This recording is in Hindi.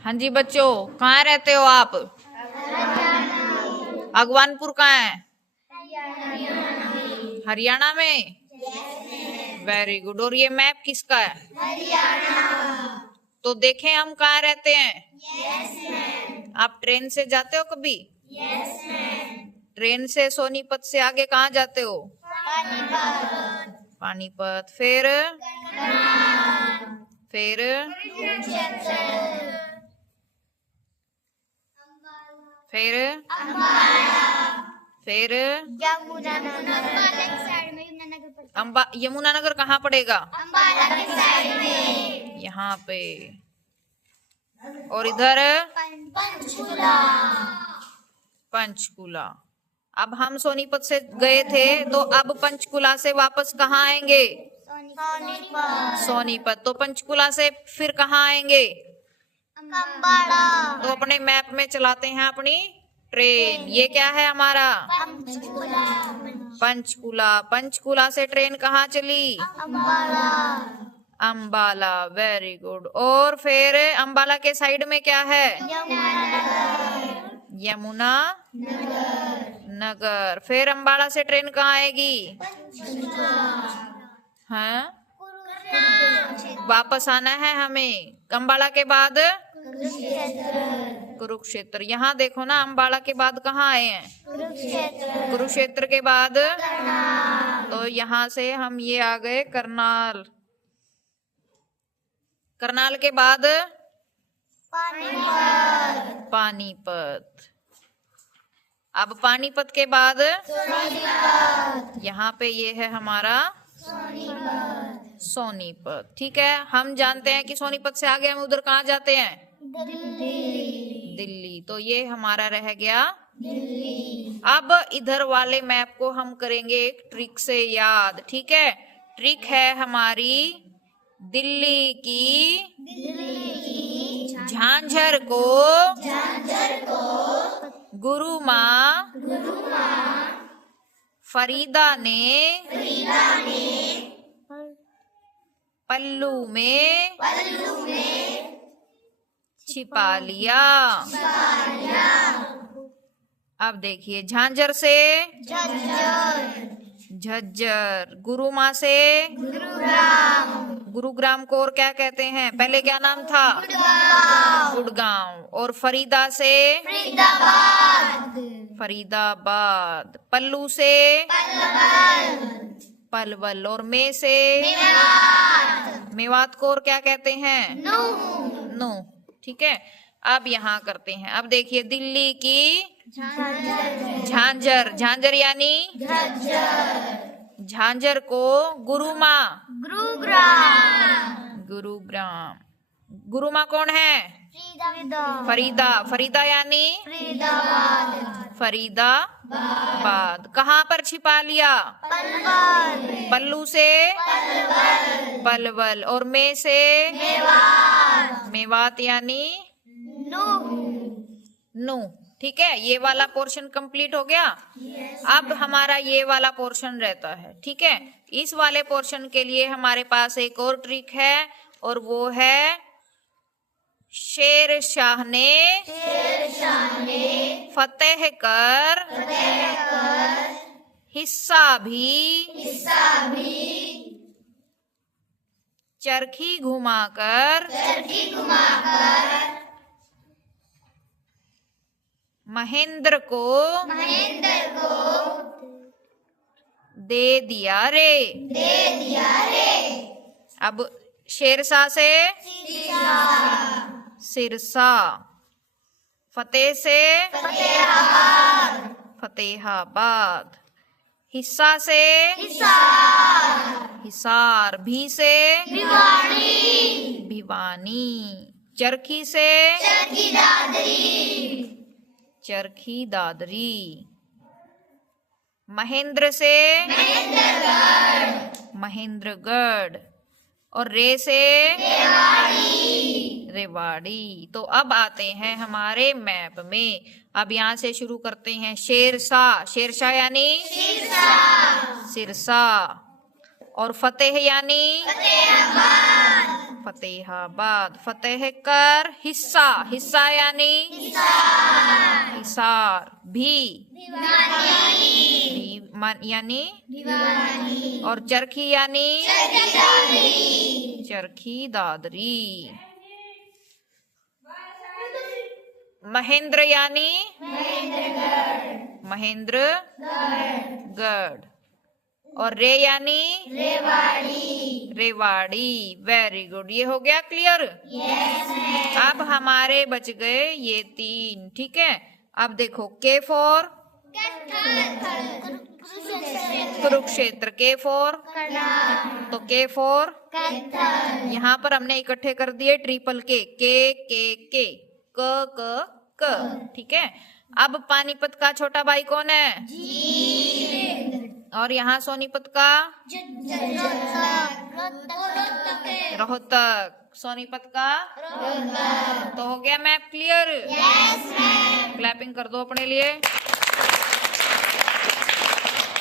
हाँ जी बच्चों, कहाँ रहते हो आप? भगवानपुर कहाँ है? हरियाणा में। Very good. और ये मैप किसका है? हरियाणा। तो देखें हम कहाँ रहते हैं। आप ट्रेन से जाते हो कभी? ट्रेन से सोनीपत से आगे कहाँ जाते हो? पानीपत। फिर फिर फिर यमुनानगर कहाँ पड़ेगा? अम्बाला की साइड में। यहाँ पे। और इधर पंचकुला। अब हम सोनीपत से गए थे, तो अब पंचकुला से वापस कहाँ आएंगे? सोनीपत। तो पंचकुला से फिर कहाँ आएंगे? अम्बाला। तो अपने मैप में चलाते हैं अपनी ट्रेन। ये क्या है हमारा? पंचकुला। पंचकुला से ट्रेन कहाँ चली? अम्बाला। Very good. और फिर अम्बाला के साइड में क्या है? यमुना नगर। फिर अम्बाला से ट्रेन कहाँ आएगी? हाँ, वापस आना है हमें। अम्बाला के बाद कुरुक्षेत्र। यहाँ देखो ना, अम्बाला के बाद कहाँ आए हैं? कुरुक्षेत्र के बाद तो यहाँ से हम ये आ गए करनाल। करनाल के बाद पानीपत। अब पानीपत के बाद यहाँ पे ये है हमारा सोनीपत। ठीक है, हम जानते हैं कि सोनीपत से आगे हम उधर कहाँ जाते हैं? दिल्ली। तो ये हमारा रह गया दिल्ली। अब इधर वाले मैप को हम करेंगे एक ट्रिक से याद। ठीक है, ट्रिक है हमारी दिल्ली की झांझर को गुरु माँ फरीदा ने पल्लू में छिपा लिया। अब देखिए, झांझर से झज्जर, गुरु माँ से गुरुग्राम को और क्या कहते हैं? पहले क्या नाम था? गुड़गांव। और फरीदा से फरीदाबाद। पल्लू से पलवल। और में से मेवात को और क्या कहते हैं? नू। ठीक है, अब यहाँ करते हैं। अब देखिए, दिल्ली की झांझर। झांझर यानी झांझर को गुरुग्राम। गुरुमा कौन है? फरीदा। फरीदा यानी फरीदाबाद। कहाँ पर छिपा लिया? पल्लू से पलवल। और में से मेवात यानी नू। ठीक है, ये वाला पोर्शन कंप्लीट हो गया। अब हमारा ये वाला पोर्शन रहता है। ठीक है, इस वाले पोर्शन के लिए हमारे पास एक और ट्रिक है, और वो है शेर शाह ने फतेह कर हिस्सा भी चरखी घुमाकर महेंद्र को दे दिया रे। अब शेरशाह से सिरसा। फतेह से फतेहाबाद। हिस्सा से हिसार। भी से भिवानी। चरखी से चरखी दादरी। महेंद्र से महेंद्रगढ़। और रे से रेवाड़ी। तो अब आते हैं हमारे मैप में। अब यहाँ से शुरू करते हैं। शेरशाह। शेरशाह यानी सिरसा। और फतेह यानी फतेहाबाद। फतेह कर हिस्सा, हिस्सा यानी हिसार। भी यानी और चरखी यानी चरखी दादरी। महेंद्र यानी महेंद्रगढ़। और रे यानी रेवाड़ी। वेरी गुड, ये हो गया क्लियर। अब हमारे बच गए ये 3, ठीक है। अब देखो के फॉर कुरुक्षेत्र, के फॉर तो के फॉर यहाँ पर हमने इकट्ठे कर दिए ट्रिपल के क, ठीक है। अब पानीपत का छोटा भाई कौन है? और यहाँ सोनीपत का रोहतक, सोनीपत का तो हो गया मैप क्लियर। क्लैपिंग कर दो अपने लिए।